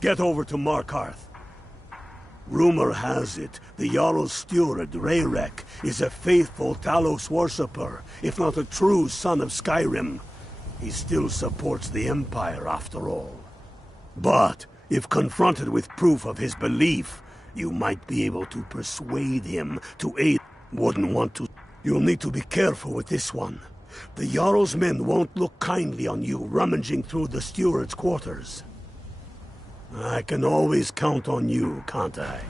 Get over to Markarth. Rumor has it, the Jarl's steward, Rayrek, is a faithful Talos worshipper, if not a true son of Skyrim. He still supports the Empire, after all. But, if confronted with proof of his belief, you might be able to persuade him to aid. Wouldn't want to. You'll need to be careful with this one. The Jarl's men won't look kindly on you rummaging through the steward's quarters. I can always count on you, can't I?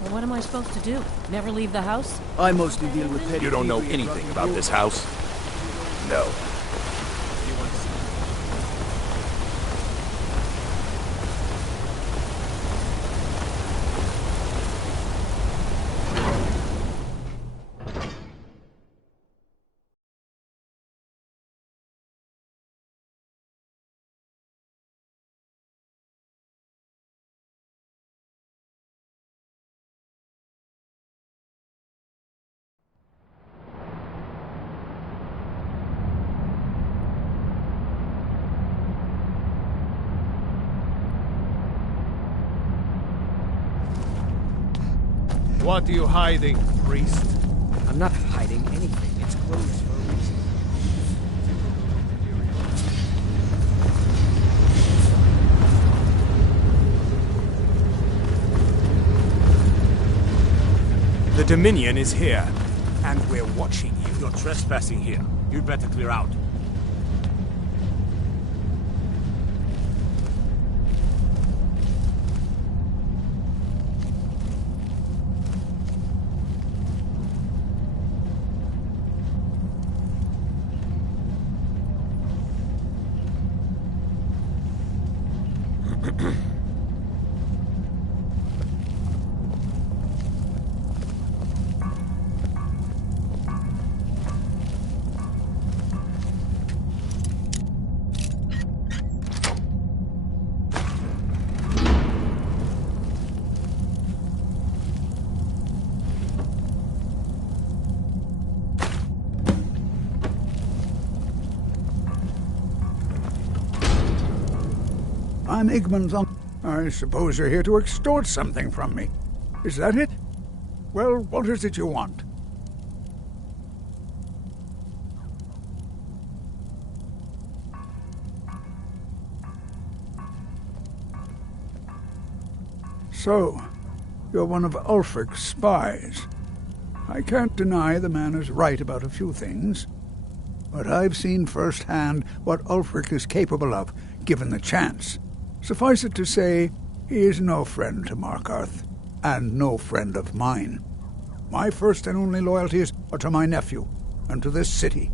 Well, what am I supposed to do? Never leave the house? I mostly deal with petty. You don't know anything about this house? No. What are you hiding, priest? I'm not hiding anything. It's closed for a reason. The Dominion is here, and we're watching you. You're trespassing here. You'd better clear out. I'm Igmund's uncle. I suppose you're here to extort something from me. Is that it? Well, what is it you want? So, you're one of Ulfric's spies. I can't deny the man is right about a few things, but I've seen firsthand what Ulfric is capable of, given the chance. Suffice it to say, he is no friend to Markarth, and no friend of mine. My first and only loyalties are to my nephew, and to this city.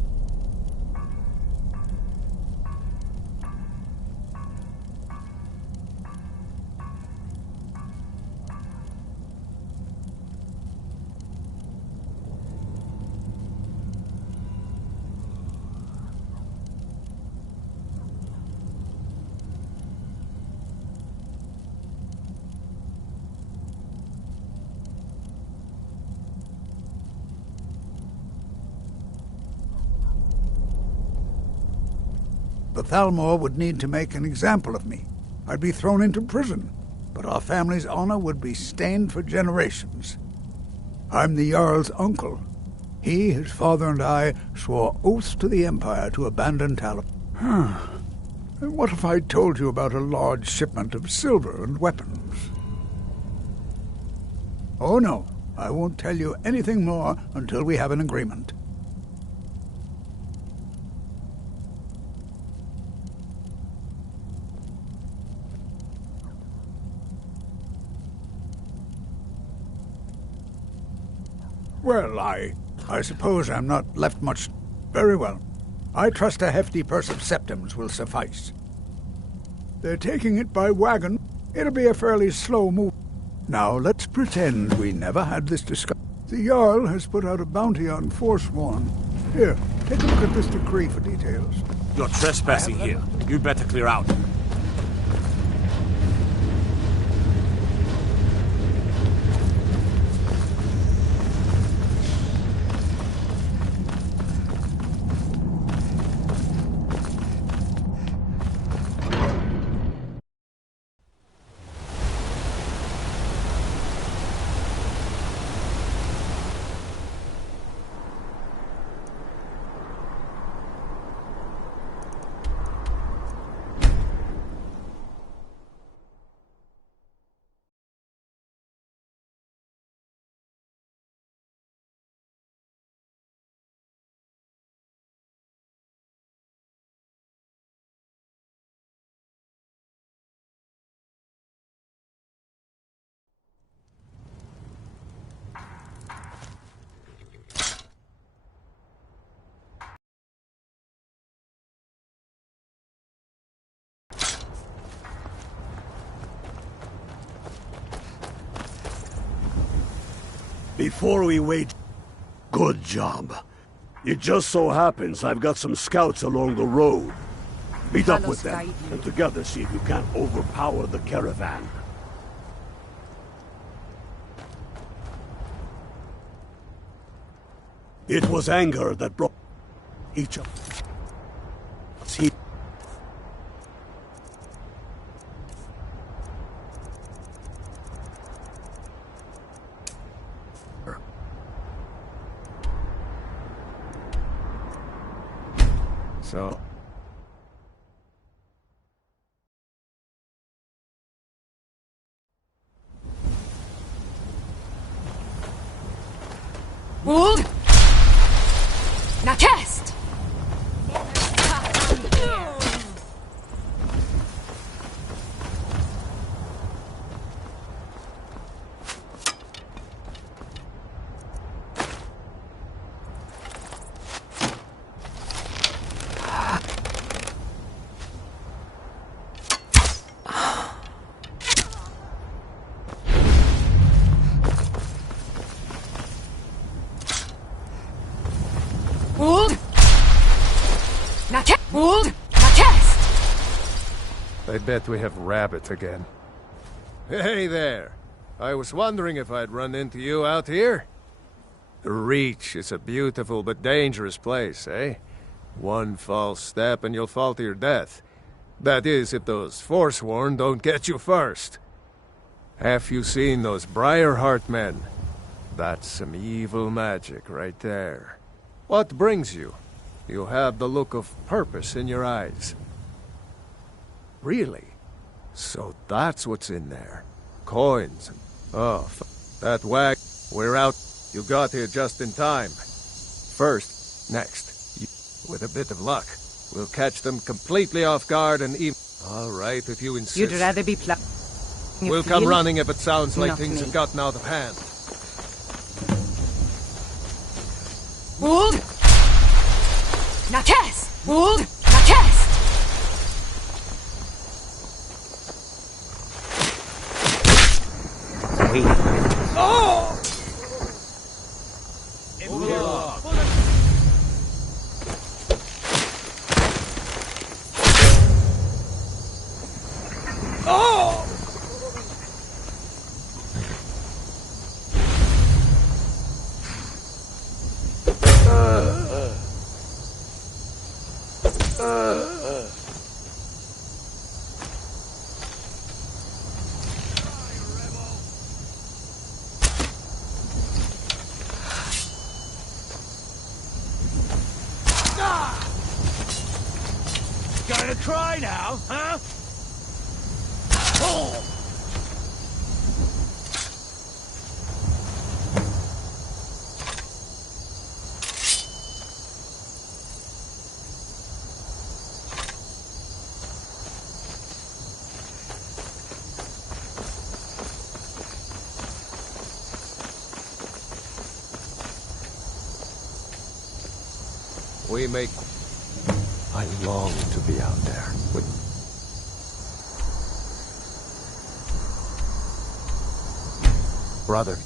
The Thalmor would need to make an example of me. I'd be thrown into prison, but our family's honor would be stained for generations. I'm the Jarl's uncle. He, his father, and I swore oaths to the Empire to abandon Talos. What if I told you about a large shipment of silver and weapons? Oh no, I won't tell you anything more until we have an agreement. Well, I suppose I'm not left much... Very well. I trust a hefty purse of septims will suffice. They're taking it by wagon. It'll be a fairly slow move. Now, let's pretend we never had this discussion. The Jarl has put out a bounty on Forsworn. Here, take a look at this decree for details. You're trespassing here. You'd better clear out. Before we wait... Good job. It just so happens I've got some scouts along the road. Meet up with them, and together see if you can't overpower the caravan. It was anger that brought each of us. So... Would? Now test! I bet we have rabbits again. Hey there. I was wondering if I'd run into you out here. The Reach is a beautiful but dangerous place, eh? One false step and you'll fall to your death. That is, if those Forsworn don't get you first. Have you seen those Briarheart men? That's some evil magic right there. What brings you? You have the look of purpose in your eyes. Really? So that's what's in there. Coins. Oh, that wag. We're out. You got here just in time. Next. With a bit of luck, we'll catch them completely off guard and even... All right, if you insist. You'd rather be We'll come running if it sounds like things have gotten out of hand. Would? Now test! Would? Now test! Oh! Oh! Gonna cry now, huh? Oh! We make... I long to be out there with... Brother.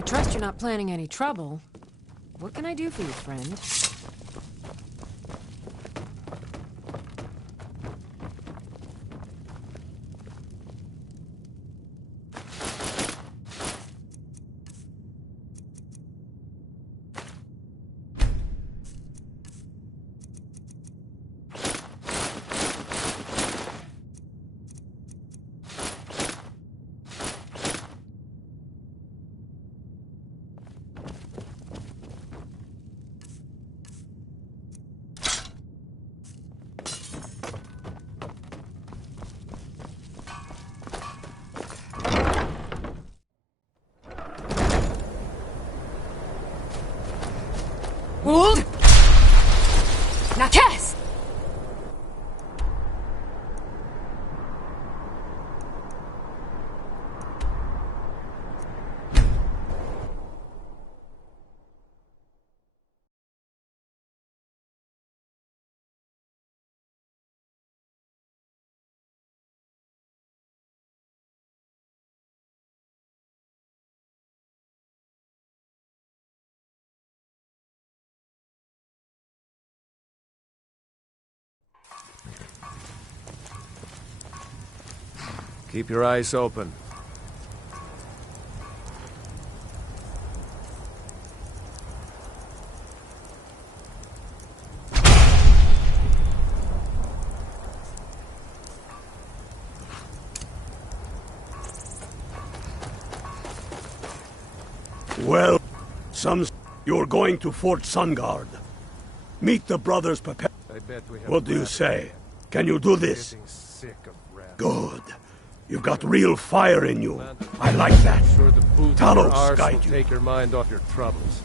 I trust you're not planning any trouble. What can I do for you, friend? Hold! Nates! Keep your eyes open. Well, you're going to Fort Sunguard. Meet the brothers I bet we have What do you rabbits. say? Can you do this? Getting sick of rabbits. Good. You've got real fire in you. I like that. Sure the boot Talos of your arse guide will you. take your mind off your troubles.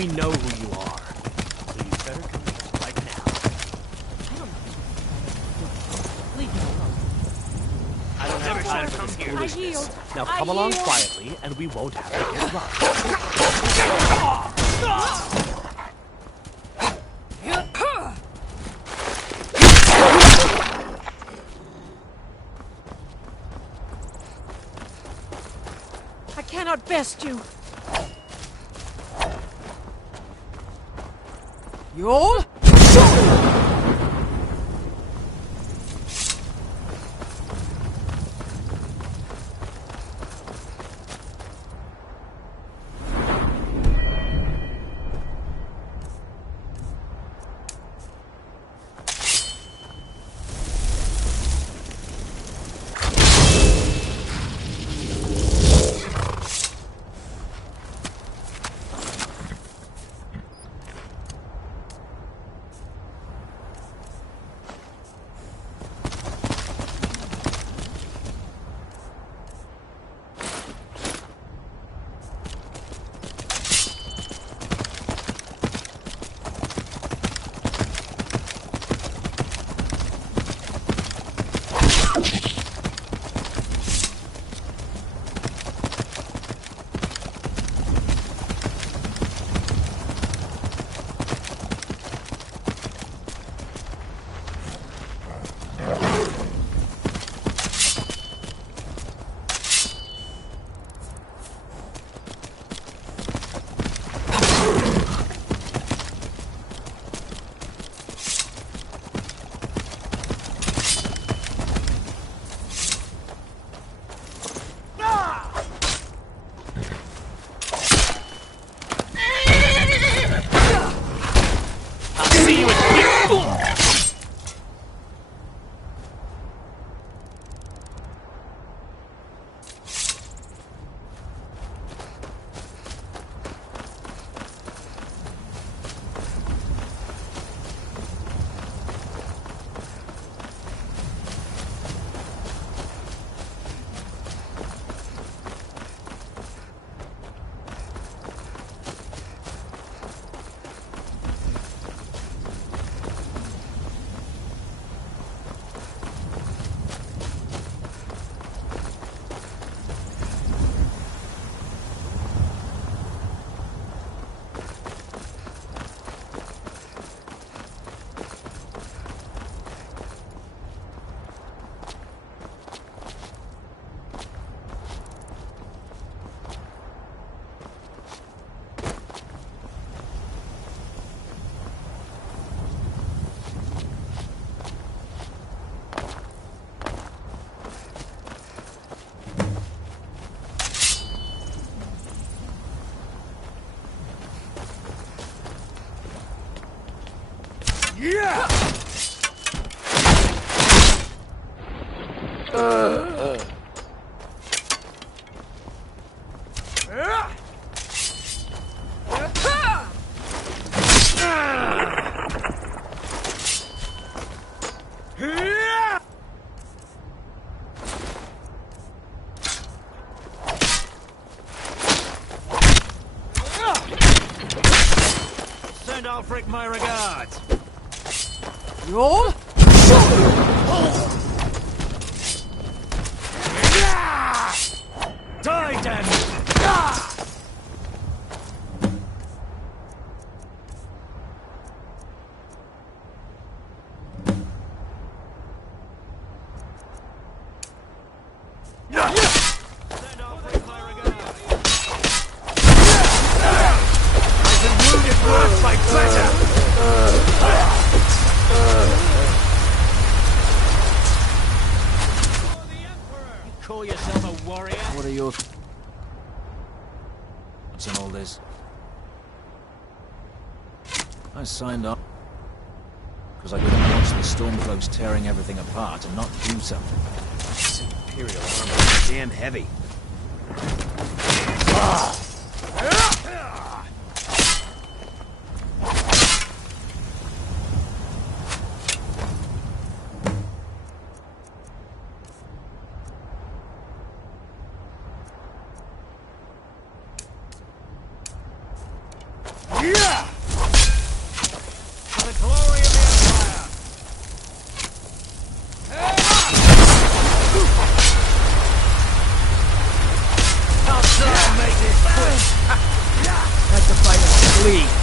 We know who you are. So you better come to us right now. Leave me alone. I don't have time for this foolishness. Now come along quietly, and we won't have to get robbed. I cannot best you. Yol! Send Alfric my regards. Yol! Die, damn you! Send Alfric my regards. I can wound it worth by pleasure. Call yourself a warrior? What are your... What's in all this? I signed up because I couldn't watch the Stormcloaks tearing everything apart and not do something. This Imperial armor is damn heavy. Yeah! flee.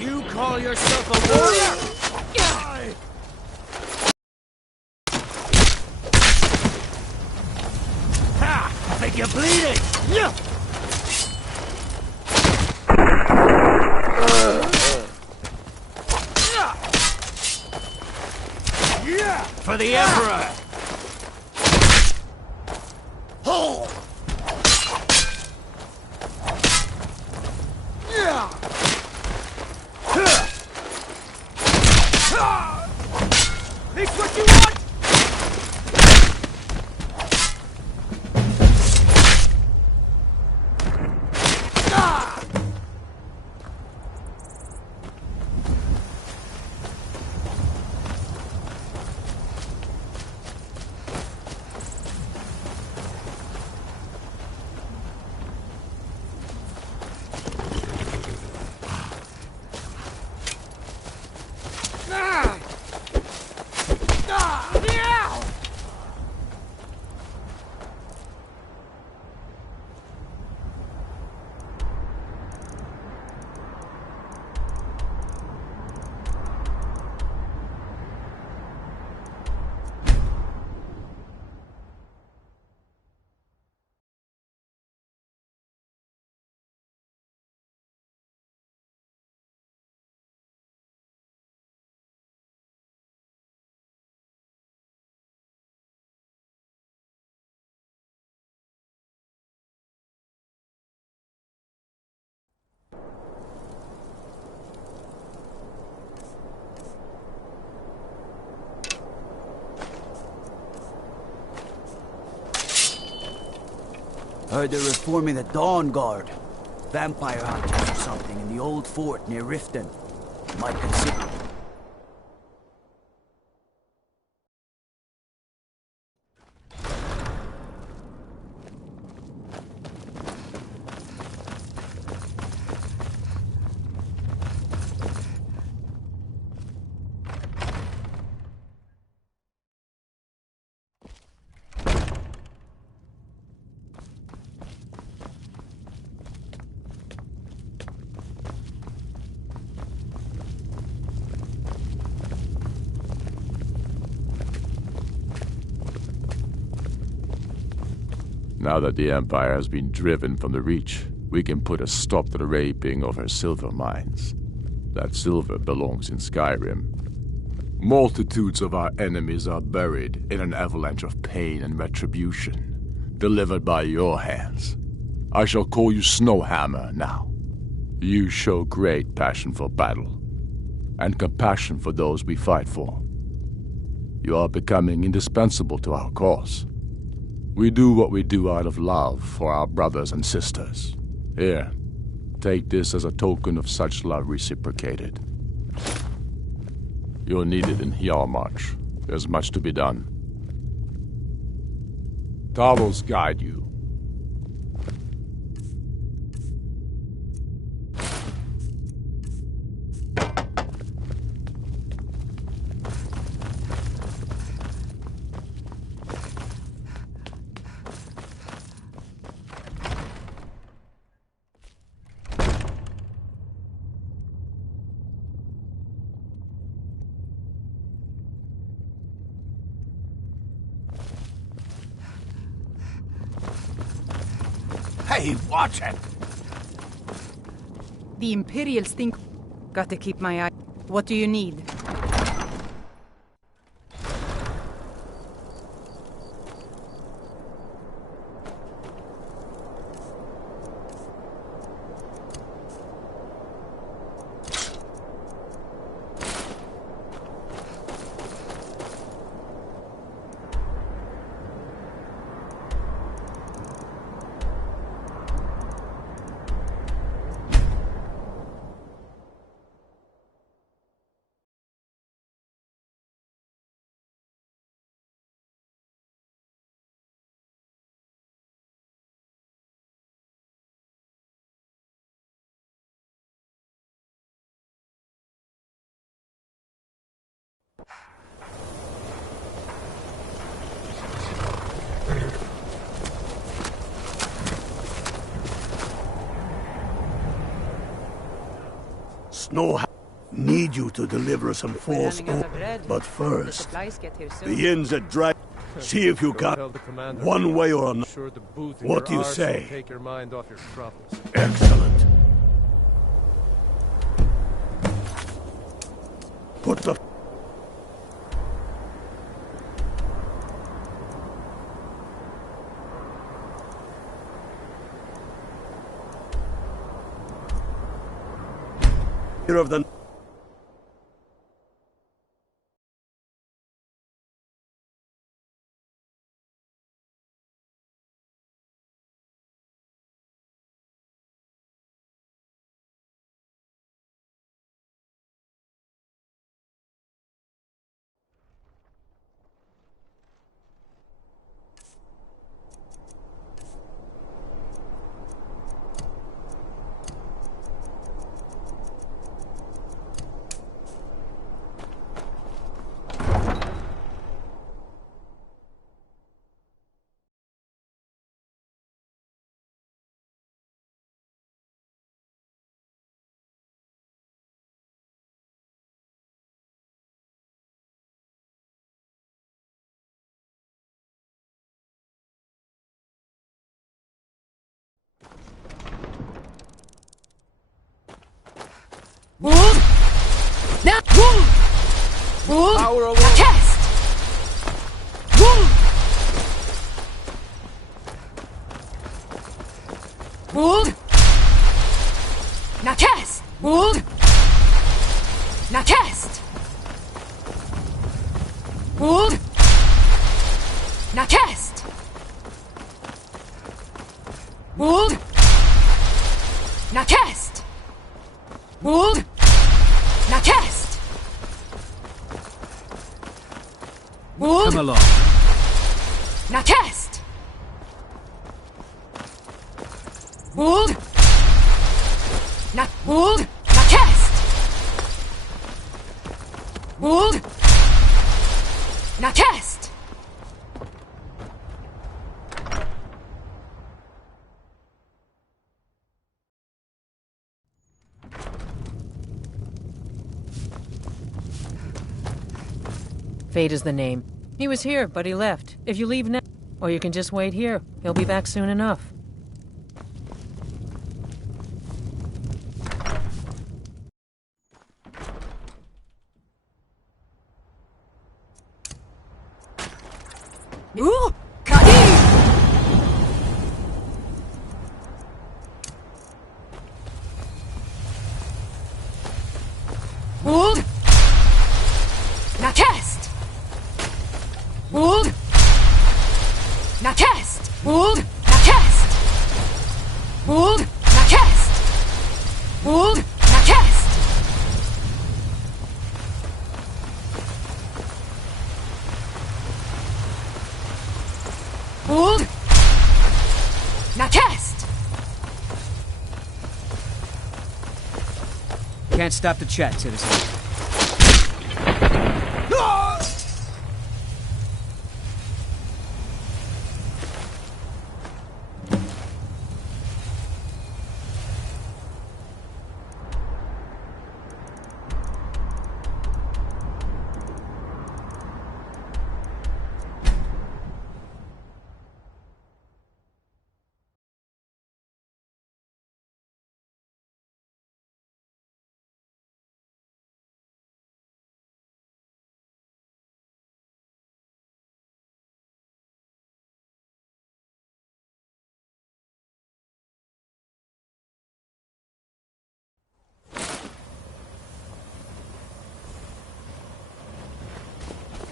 You call yourself a warrior? Ha! I think you're bleeding! For the Emperor! This what you want? Heard they're reforming the Dawn Guard. Vampire hunters or something in the old fort near Riften. Might consider... Now that the Empire has been driven from the Reach, we can put a stop to the raping of her silver mines. That silver belongs in Skyrim. Multitudes of our enemies are buried in an avalanche of pain and retribution, delivered by your hands. I shall call you Snowhammer now. You show great passion for battle, and compassion for those we fight for. You are becoming indispensable to our cause. We do what we do out of love for our brothers and sisters. Here, take this as a token of such love reciprocated. You're needed in Hjalmarch. There's much to be done. Talos guide you. Hey, watch it! The Imperials think... Gotta keep my eye... What do you need? Snow need you to deliver some false hope. But first, the inns at Drag. See if you got one way or another. What do you say? Take your mind off your troubles. Excellent. Put the... of the... Power away. Cast. Hold. Now cast. Hold. Now cast. Hold. Now cast. Hold! Now cast! Hold! Come along. Now cast! Hold! Now hold! Now cast! Hold! Now cast! Fate is the name. He was here, but he left. If you leave now, or you can just wait here. He'll be back soon enough. Ooh! Kadim! Hold! Now cast! Hold! Now cast! Hold! Now cast! Hold! Now cast! Hold! Now cast! Hold! Now cast! Can't stop the chat, citizen.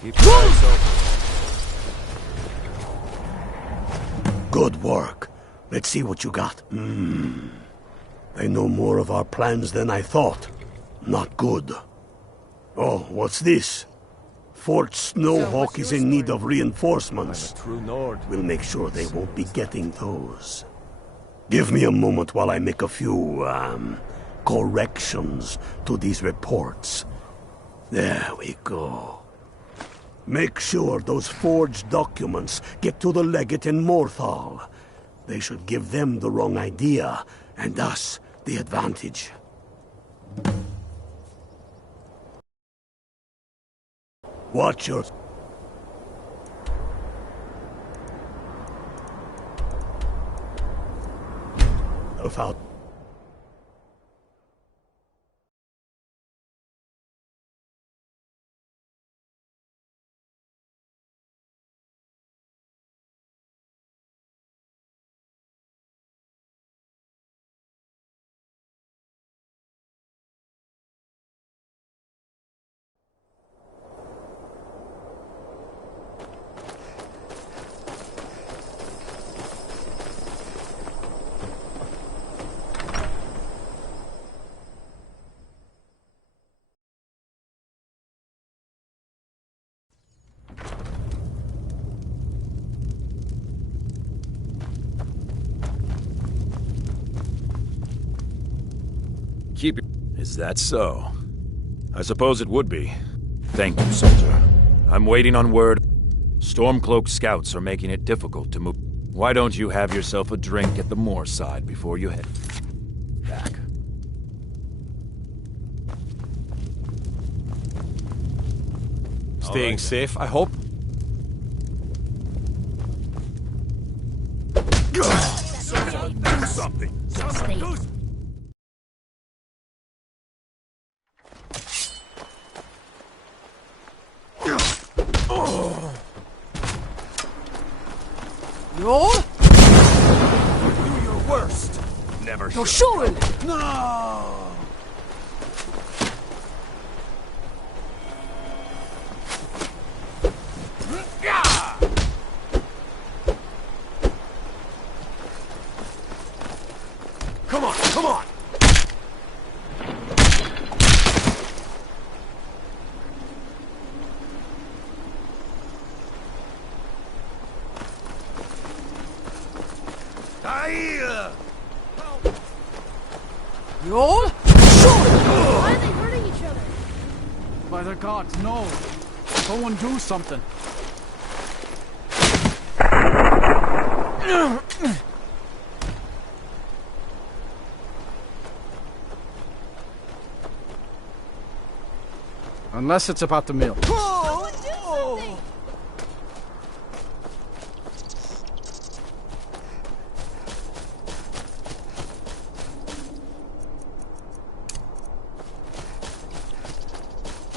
Keep your eyes open. Good work. Let's see what you got. They know more of our plans than I thought. Not good. Oh, what's this? Fort Snowhawk is in need of reinforcements. I'm a true Nord. We'll make sure they won't be getting those. Give me a moment while I make a few, corrections to these reports. There we go. Make sure those forged documents get to the legate in Morthal. They should give them the wrong idea, and us the advantage. Watch your... out. Keep it. Is that so? I suppose it would be. Thank you, soldier. I'm waiting on word. Stormcloak scouts are making it difficult to move. Why don't you have yourself a drink at the moorside before you head back? Staying safe, I hope? Do something! No? Do your worst! Never No, should. sure! No! Come on, come on! Roll! Why are they hurting each other? By the gods, no. Go and do something. Unless it's about the mill.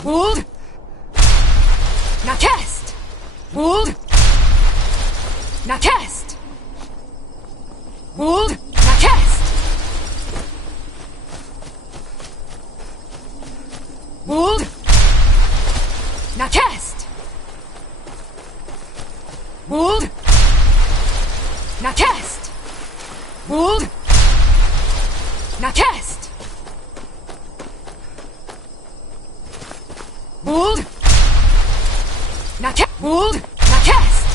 Hold! Now cast! Hold! Now cast! Hold! Now cast! Hold! Now cast! Hold! Now cast! Hold! Now cast! Hold! Now cast! Hold! Now cast!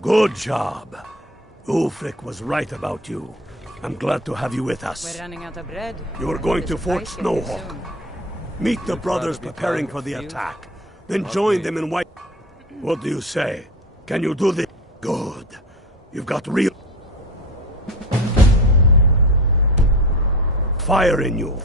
Good job. Ulfric was right about you. I'm glad to have you with us. We're running out of bread. You're going to Fort Ice getting Snowhawk. soon. Meet the brothers preparing for the attack. Then join them in White... What do you say? Can you do this? Good. You've got real... fire in you.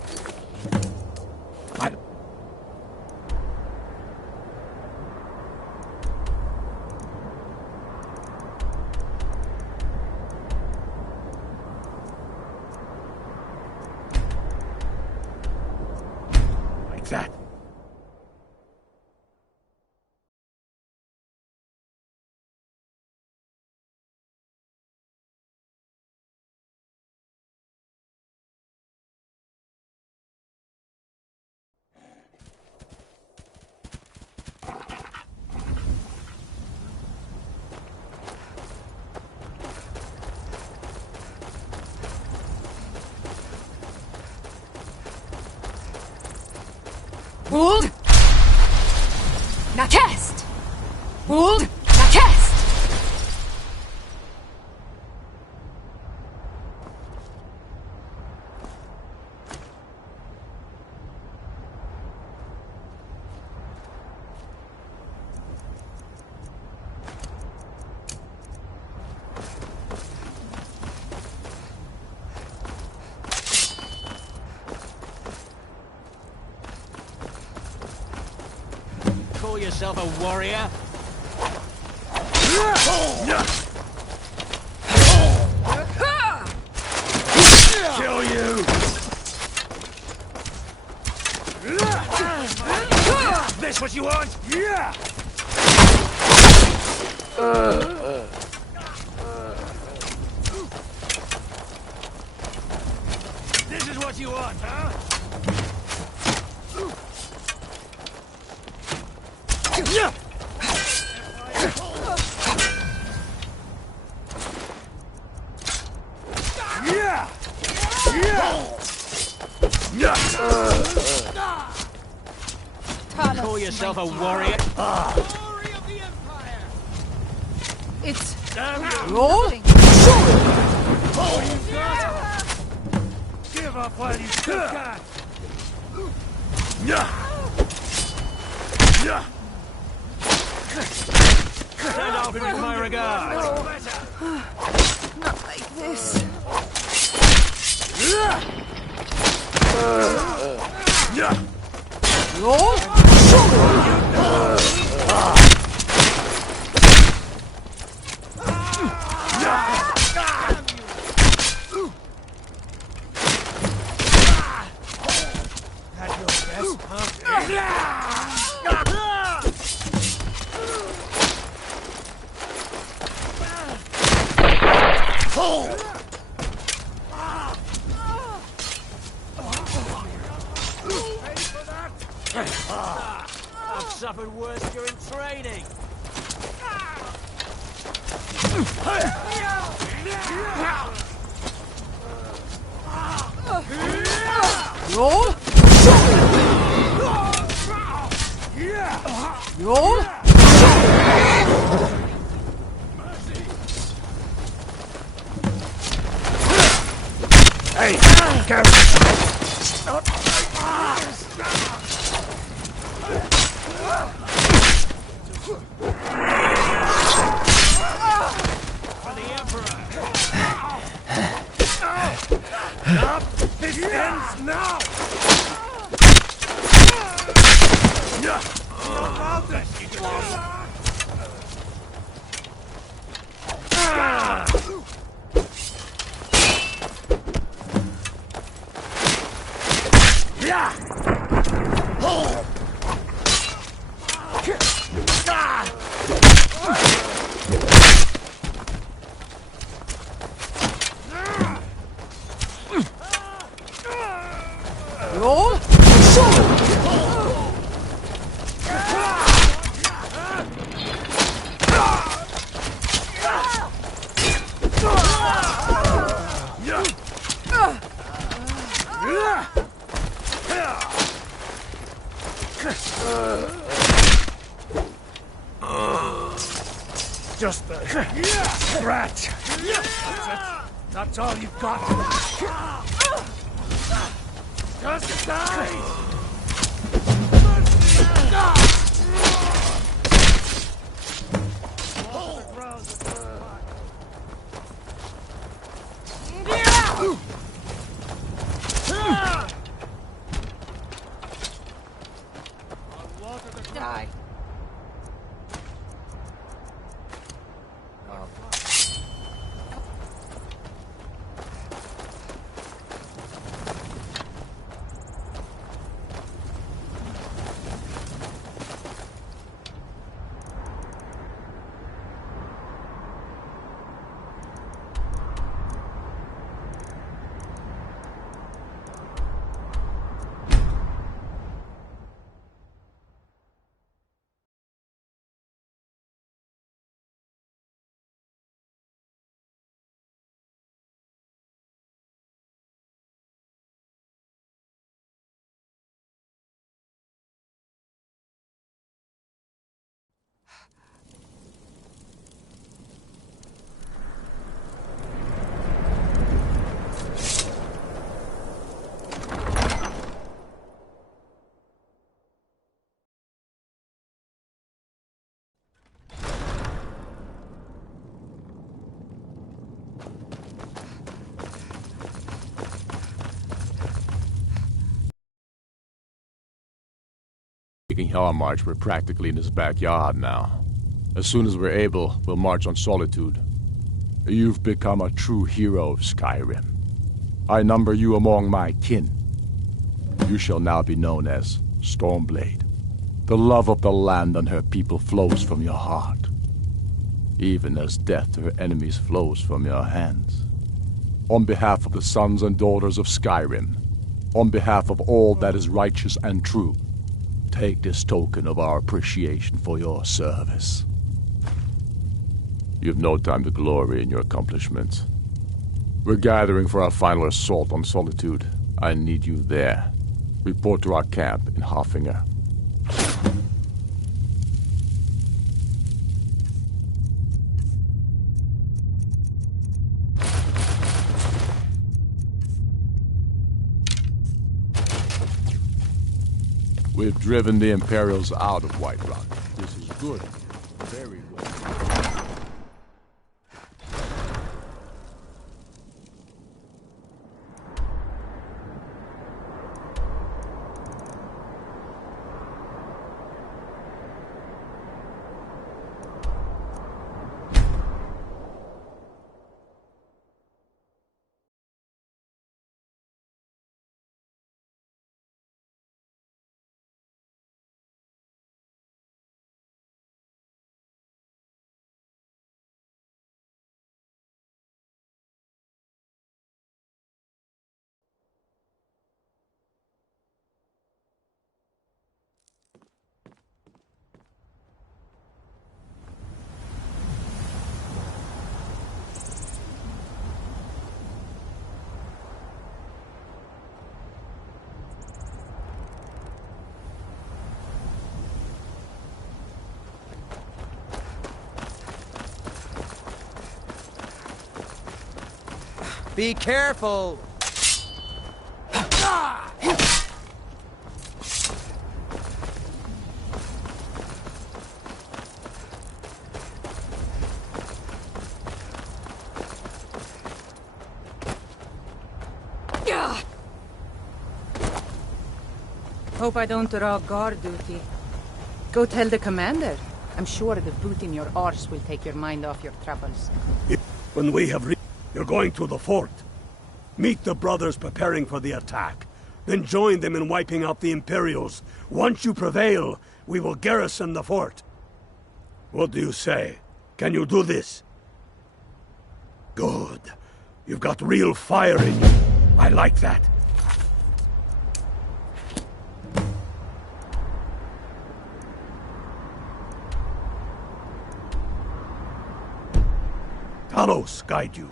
Like that. Hold! Now cast! Hold! Now cast! Call yourself a warrior? Kill you! This what you want? Yeah! This is what you want, huh? Yeah! Yeah! Yeah! Call yourself a warrior? Glory of the Empire! It's... Roll! Give up while you still can! Yeah! Yeah! Send off with my regards. Not like this. Yeah! Roll! I've suffered worse during training. Roll! Roll! Hey, careful! For the Emperor! Stop! This ends now! About this, you Just a scratch. That's all you've got. Just die. Die. Taking March, we're practically in his backyard now. As soon as we're able, we'll march on Solitude. You've become a true hero of Skyrim. I number you among my kin. You shall now be known as Stormblade. The love of the land and her people flows from your heart, even as death to her enemies flows from your hands. On behalf of the sons and daughters of Skyrim, on behalf of all that is righteous and true, take this token of our appreciation for your service. You have no time to glory in your accomplishments. We're gathering for our final assault on Solitude. I need you there. Report to our camp in Hoffinger. We've driven the Imperials out of Whiterun. This is good. Very well. Be careful! Hope I don't draw guard duty. Go tell the commander. I'm sure the boot in your arse will take your mind off your troubles. When we have you're going to the fort. Meet the brothers preparing for the attack. Then join them in wiping out the Imperials. Once you prevail, we will garrison the fort. What do you say? Can you do this? Good. You've got real fire in you. I like that. Talos guide you.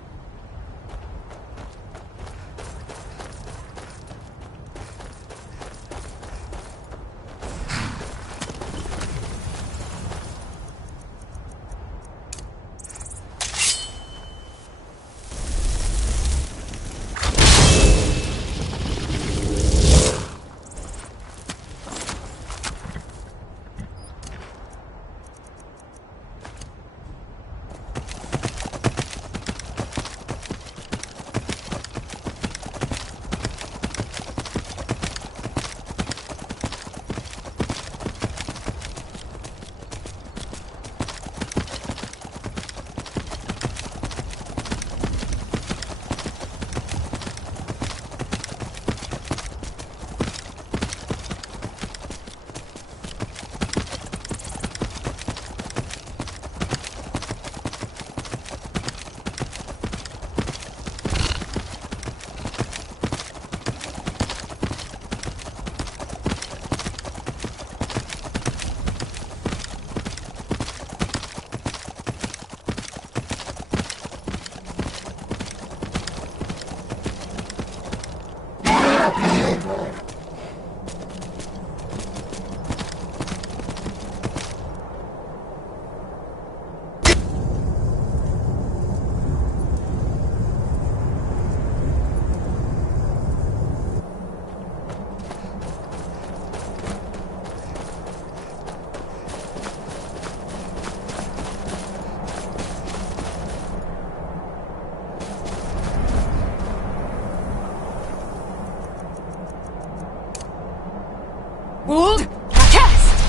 Hold! Test!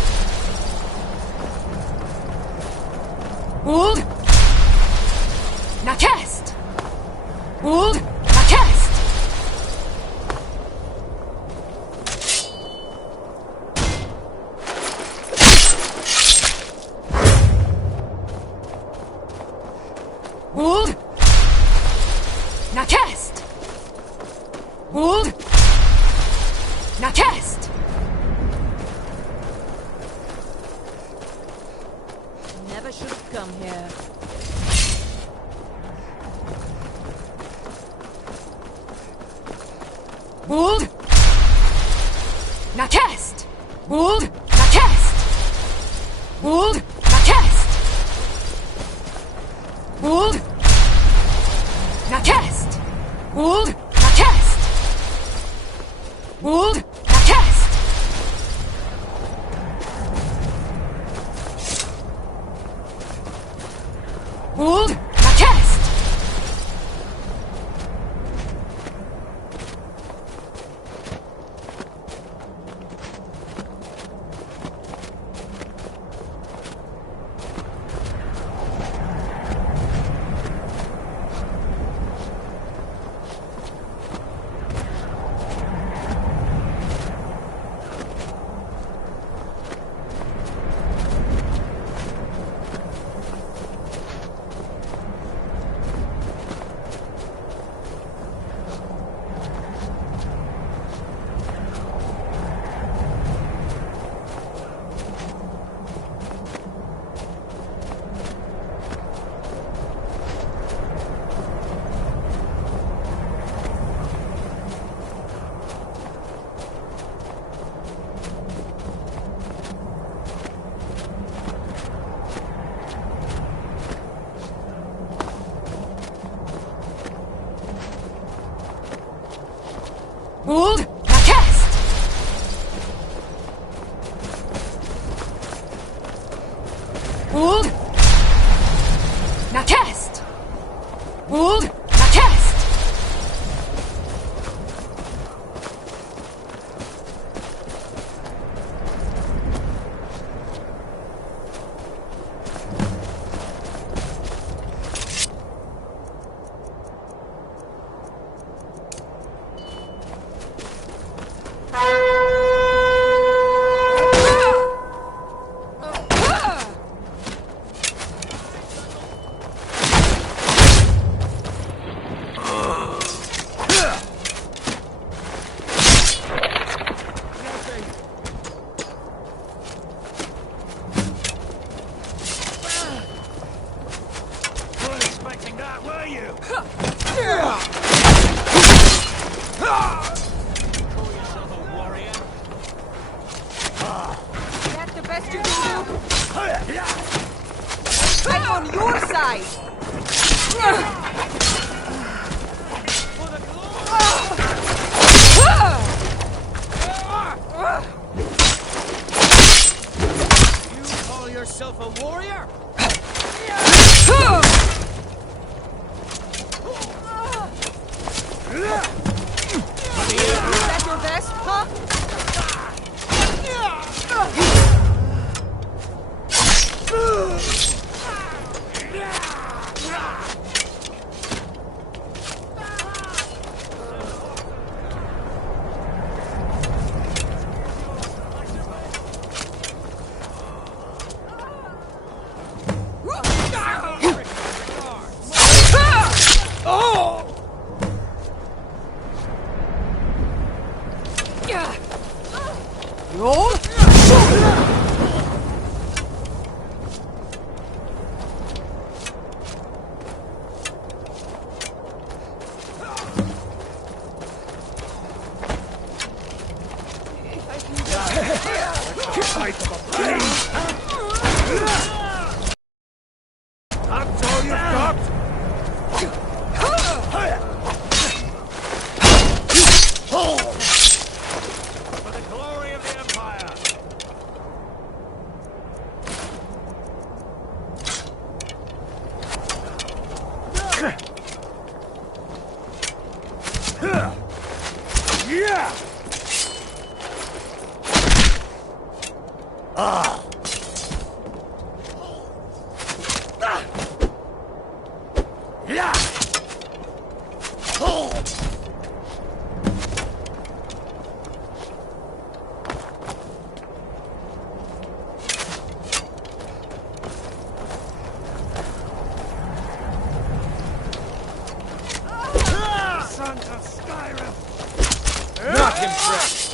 Hold! Now test! Hold! Now test! Hold! Now test! Hold! Now test! Never should have come here. Hold! Now test! Hold! Now test! Hold! Now test! Hold! Now test! Hold! Now test! Hold! Now test! Hold! Now test! Hold! Now test! Hold! Now test! Hold! Now test! That's the best you can do? I'm on your side! You call yourself a warrior? Is that your best, huh? That's all you've got? For the glory of the Empire! Yeah! Sons of Skyrim! Not impressed!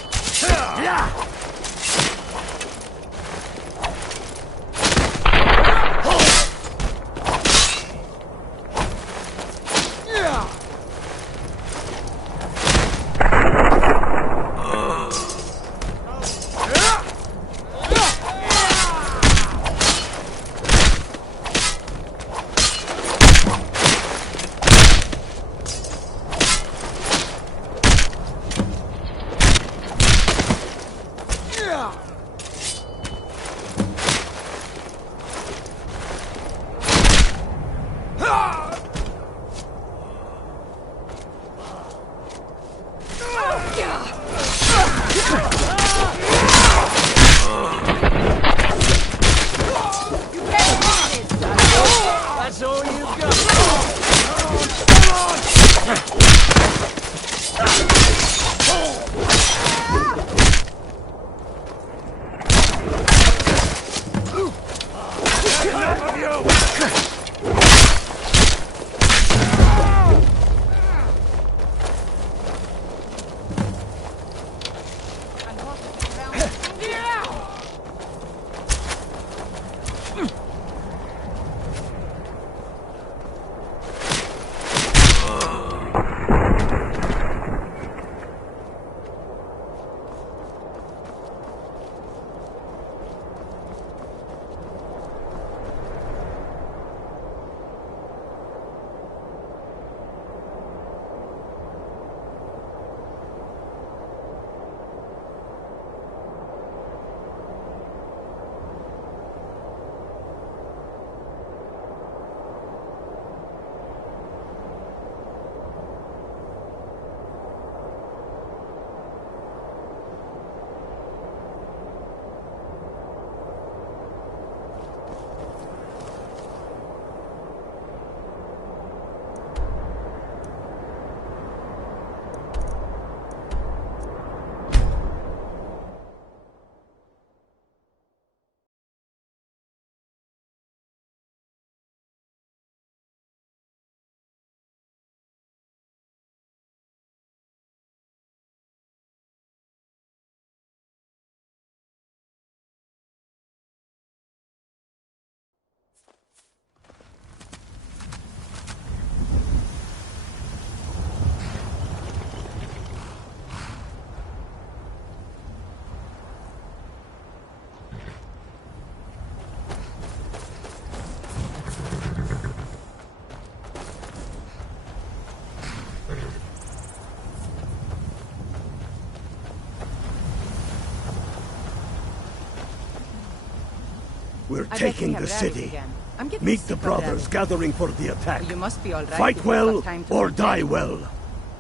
We're I bet taking we have the rabbits city. again. I'm getting Meet sick the of brothers rabbits. gathering for the attack. Well, you must be all right. Fight if you've well got time to or hunt die any. well.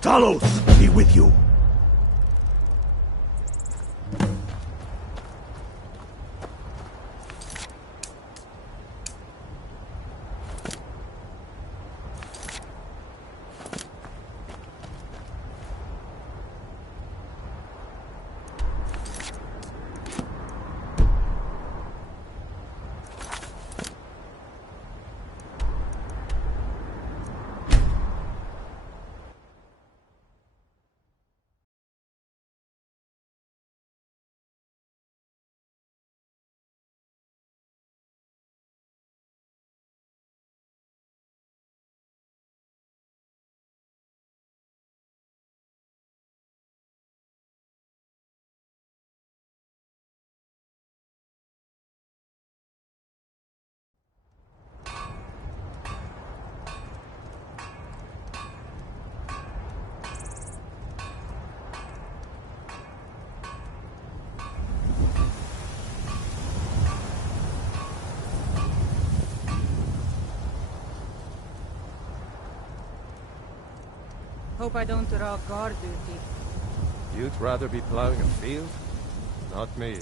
Talos be with you. Hope I don't draw guard duty. You'd rather be plowing a field? Not me.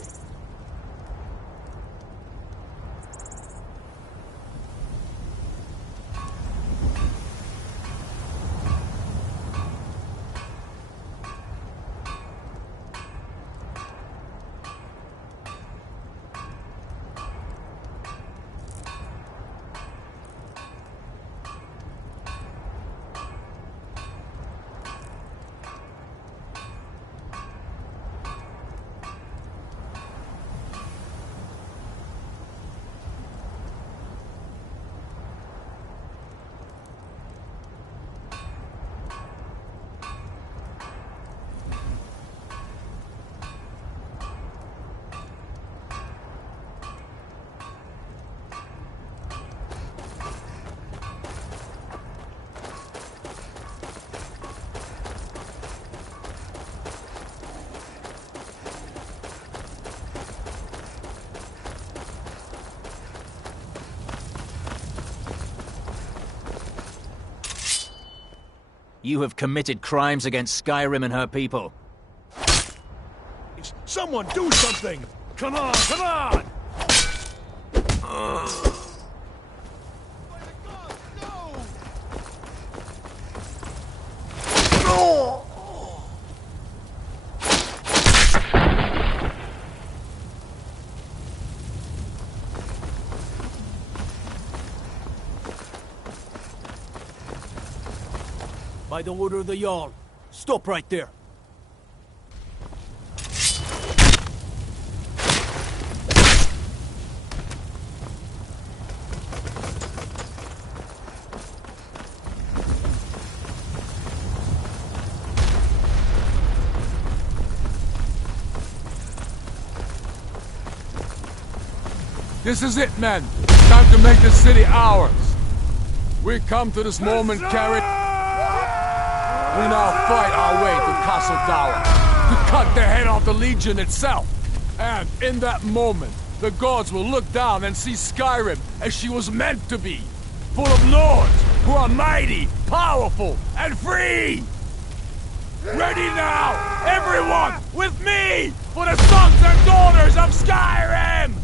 You have committed crimes against Skyrim and her people. Someone do something! Come on, come on! By the order of the Jarl. Stop right there. This is it, men. Time to make the city ours. We come to this moment carried. We now fight our way to Castle Dower, to cut the head off the Legion itself. And in that moment, the gods will look down and see Skyrim as she was meant to be, full of lords who are mighty, powerful, and free! Ready now, everyone, with me, for the sons and daughters of Skyrim!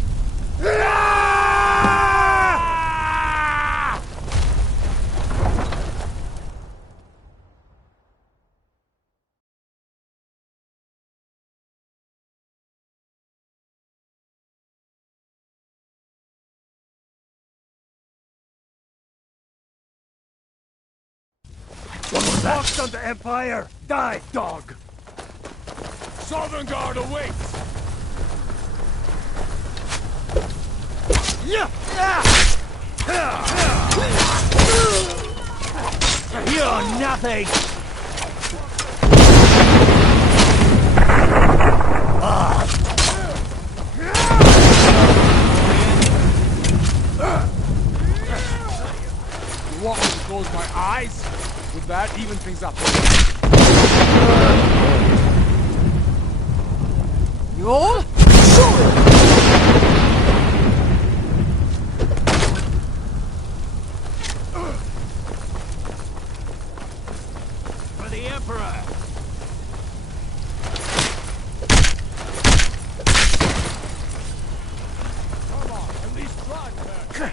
Walks on the Empire! Die, dog! Southern Guard awaits! Yeah! You're nothing! You want me to close my eyes? Would that even things up? You all? Emperor! Come on, at least try that.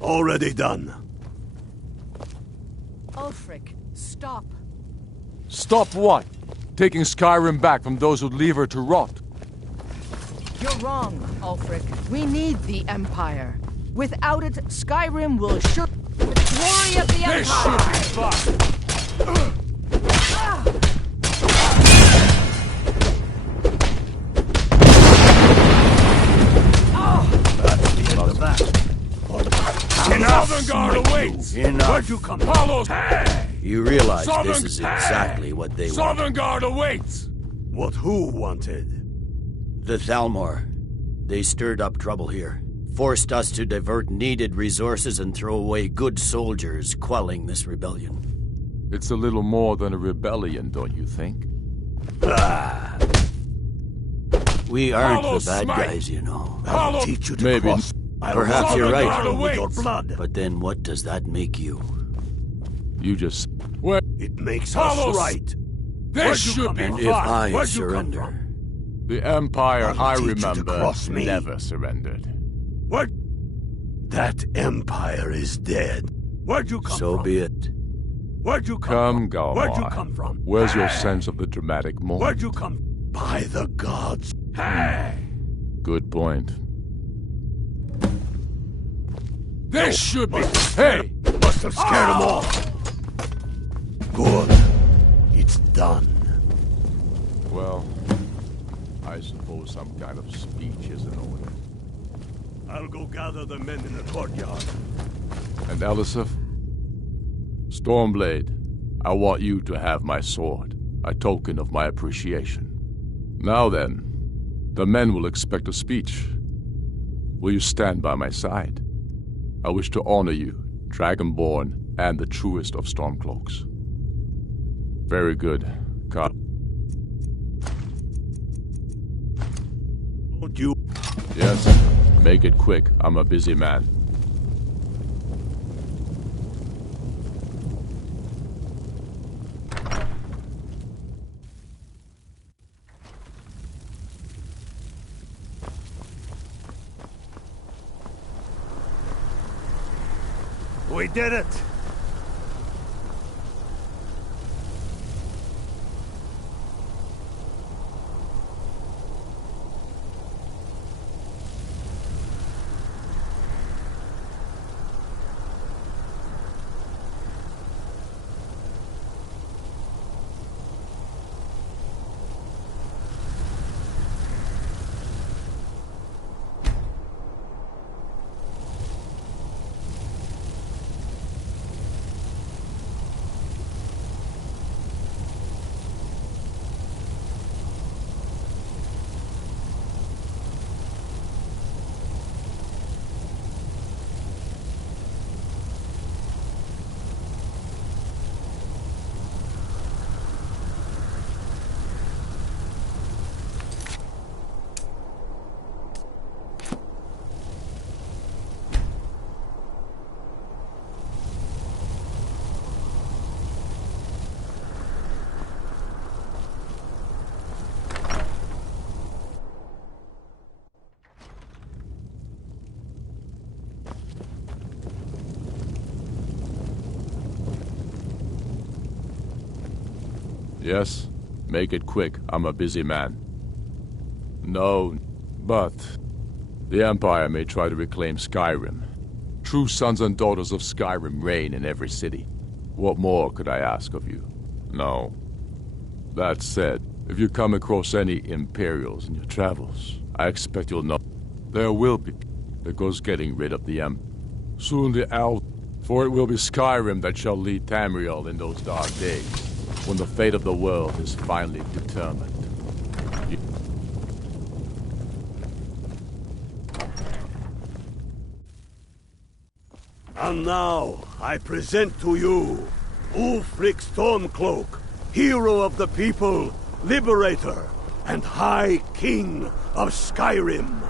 Already done. Ulfric, stop. Stop what? Taking Skyrim back from those who'd leave her to rot. You're wrong, Ulfric. We need the Empire. Without it, Skyrim will assure the glory of the Empire! This should be fun! Southern Guard awaits! Enough. Where'd you come from? Apollo's... You realize Southern this is exactly what they want. Southern Guard awaits! What who wanted? The Thalmor. They stirred up trouble here. Forced us to divert needed resources and throw away good soldiers, quelling this rebellion. It's a little more than a rebellion, don't you think? Ah. We aren't Hollow the bad smite. guys, you know. I'll teach you to Maybe. cross. Perhaps you're right. With your blood. But then what does that make you? You just... Where? It makes Hollow us right. This should be And fun! if I Where'd you come surrender... from? The Empire, I'll I teach you to remember, cross me. never surrendered. What? That empire is dead. Where'd you come So from? be it. Where'd you come Come, from? Where'd you Galmar. come from? Where's your sense of the dramatic moment? Where'd you come? By the gods. Hey! Good point. This should be... Hey! Must have scared them all. Good. It's done. Well, I suppose some kind of speech is in order. I'll go gather the men in the courtyard. And Elisif? Stormblade, I want you to have my sword, a token of my appreciation. Now then, the men will expect a speech. Will you stand by my side? I wish to honor you, Dragonborn, and the truest of Stormcloaks. Very good, Carl. Don't you? Yes, make it quick. I'm a busy man. We did it! Yes? Make it quick. I'm a busy man. No, but... the Empire may try to reclaim Skyrim. True sons and daughters of Skyrim reign in every city. What more could I ask of you? No. That said, if you come across any Imperials in your travels, I expect you'll know there will be because getting rid of the soon the for it will be Skyrim that shall lead Tamriel in those dark days, when the fate of the world is finally determined. And now, I present to you Ulfric Stormcloak, hero of the people, liberator, and High King of Skyrim.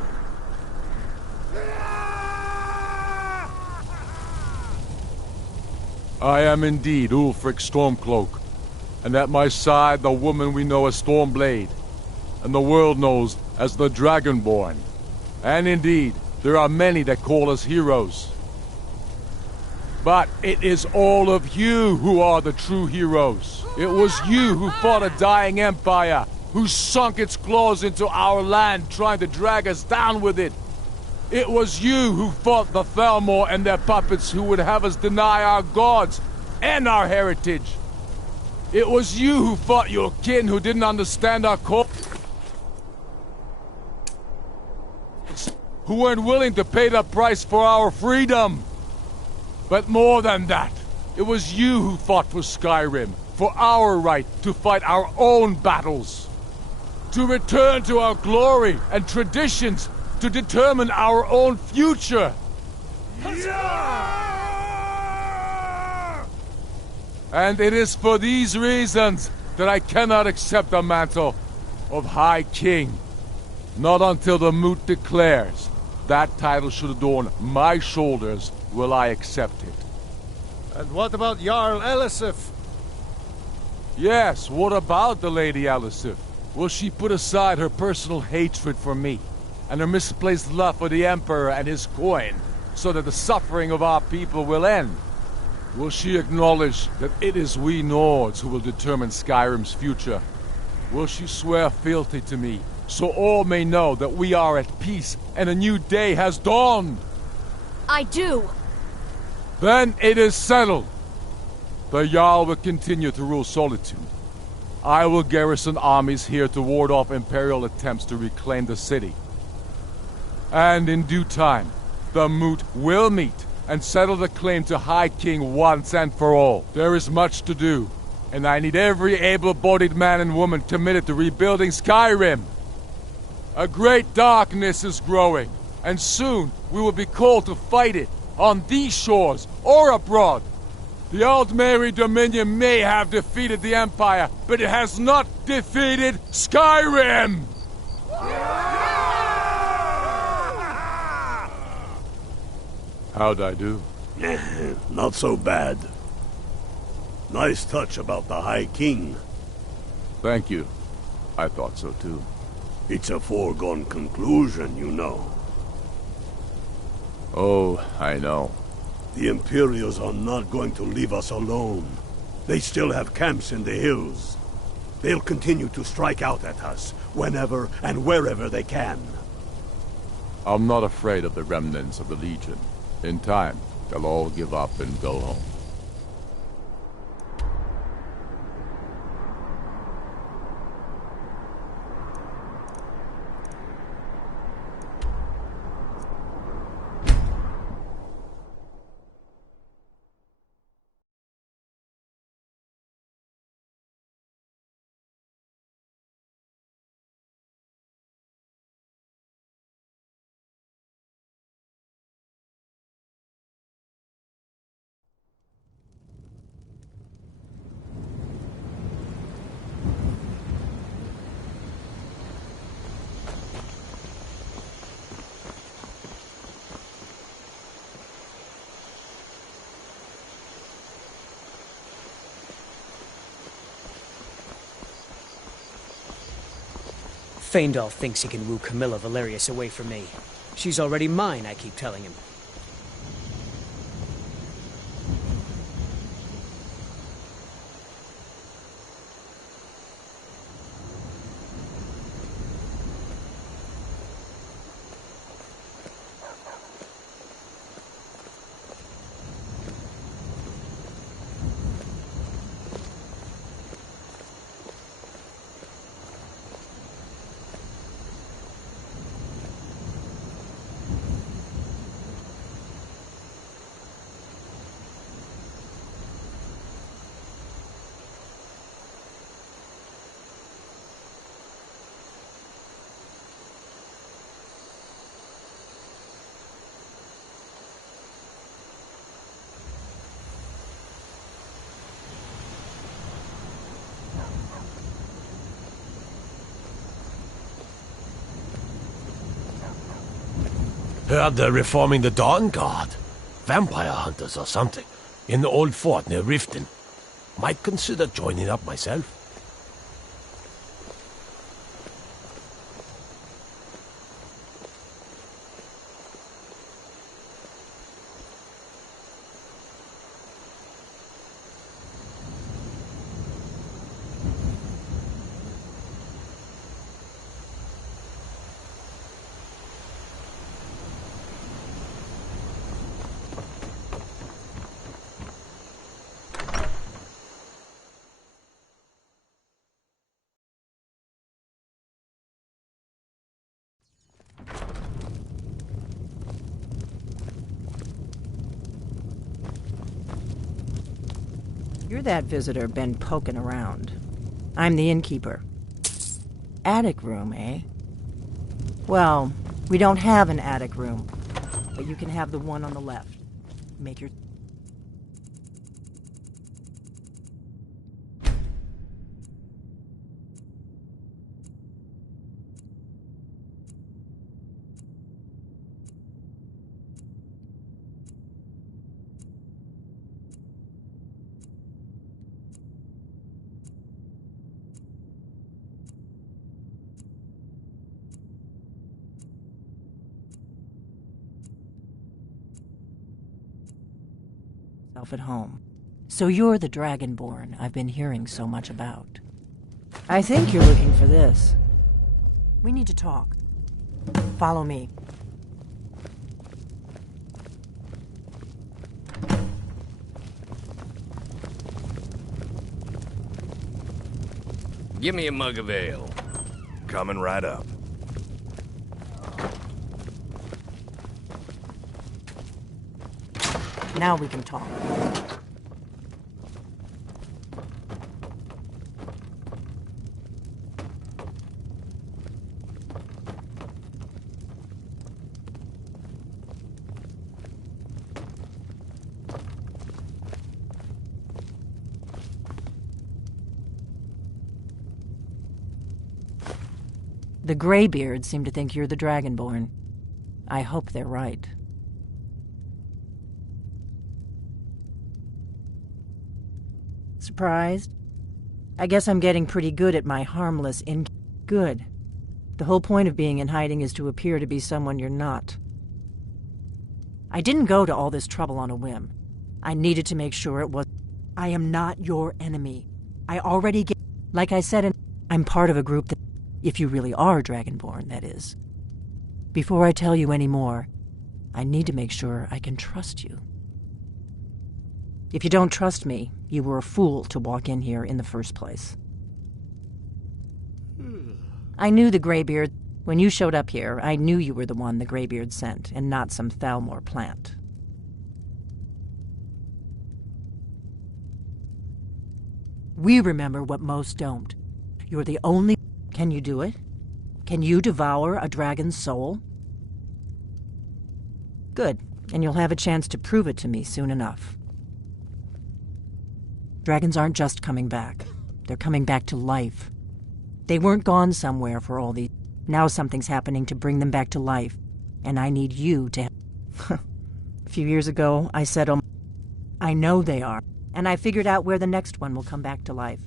I am indeed Ulfric Stormcloak, and at my side the woman we know as Stormblade, and the world knows as the Dragonborn. And indeed, there are many that call us heroes. But it is all of you who are the true heroes. It was you who fought a dying empire, who sunk its claws into our land trying to drag us down with it. It was you who fought the Thalmor and their puppets who would have us deny our gods and our heritage. It was you who fought your kin who didn't understand our cause, who weren't willing to pay the price for our freedom. But more than that, it was you who fought for Skyrim, for our right to fight our own battles, to return to our glory and traditions, to determine our own future. And it is for these reasons that I cannot accept the mantle of High King. Not until the Moot declares that title should adorn my shoulders will I accept it. And what about Jarl Elisif? Yes, what about the Lady Elisif? Will she put aside her personal hatred for me and her misplaced love for the Emperor and his coin, so that the suffering of our people will end? Will she acknowledge that it is we Nords who will determine Skyrim's future? Will she swear fealty to me, so all may know that we are at peace and a new day has dawned? I do. Then it is settled. The Jarl will continue to rule Solitude. I will garrison armies here to ward off Imperial attempts to reclaim the city. And in due time, the Moot will meet and settle the claim to High King once and for all. There is much to do, and I need every able-bodied man and woman committed to rebuilding Skyrim. A great darkness is growing, and soon we will be called to fight it, on these shores or abroad. The Aldmeri Dominion may have defeated the Empire, but it has not defeated Skyrim! How'd I do? Not so bad. Nice touch about the High King. Thank you. I thought so too. It's a foregone conclusion, you know. Oh, I know. The Imperials are not going to leave us alone. They still have camps in the hills. They'll continue to strike out at us, whenever and wherever they can. I'm not afraid of the remnants of the Legion. In time, they'll all give up and go home. Feindal thinks he can woo Camilla Valerius away from me. She's already mine, I keep telling him. Heard they're reforming the Dawn Guard. Vampire hunters or something. In the old fort near Riften. Might consider joining up myself. You're that visitor been poking around. I'm the innkeeper. Attic room, eh? Well, we don't have an attic room, but you can have the one on the left. Make your... at home. So you're the Dragonborn I've been hearing so much about. I think you're looking for this. We need to talk. Follow me. Give me a mug of ale. Coming right up. Now we can talk. The Greybeards seem to think you're the Dragonborn. I hope they're right. Surprised? I guess I'm getting pretty good at my harmless good. The whole point of being in hiding is to appear to be someone you're not. I didn't go to all this trouble on a whim. I needed to make sure it was... I am not your enemy. I already get... Like I said, I'm part of a group that... If you really are Dragonborn, that is. Before I tell you any more, I need to make sure I can trust you. If you don't trust me, you were a fool to walk in here in the first place. I knew the Greybeard. When you showed up here, I knew you were the one the Greybeard sent, and not some Thalmor plant. We remember what most don't. You're the only... Can you do it? Can you devour a dragon's soul? Good, and you'll have a chance to prove it to me soon enough. Dragons aren't just coming back. They're coming back to life. They weren't gone somewhere for all these... Now something's happening to bring them back to life, and I need you to... A few years ago, I said, I know they are, and I figured out where the next one will come back to life.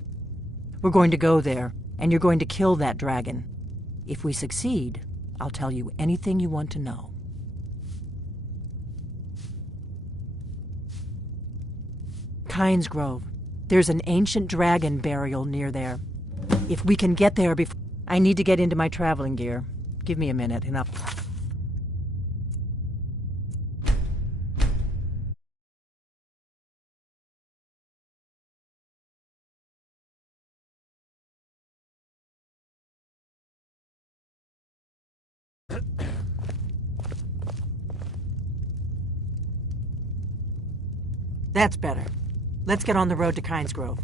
We're going to go there, and you're going to kill that dragon. If we succeed, I'll tell you anything you want to know. Kynes Grove. There's an ancient dragon burial near there. If we can get there before... I need to get into my traveling gear. Give me a minute, and I'll... That's better. Let's get on the road to Kynes Grove.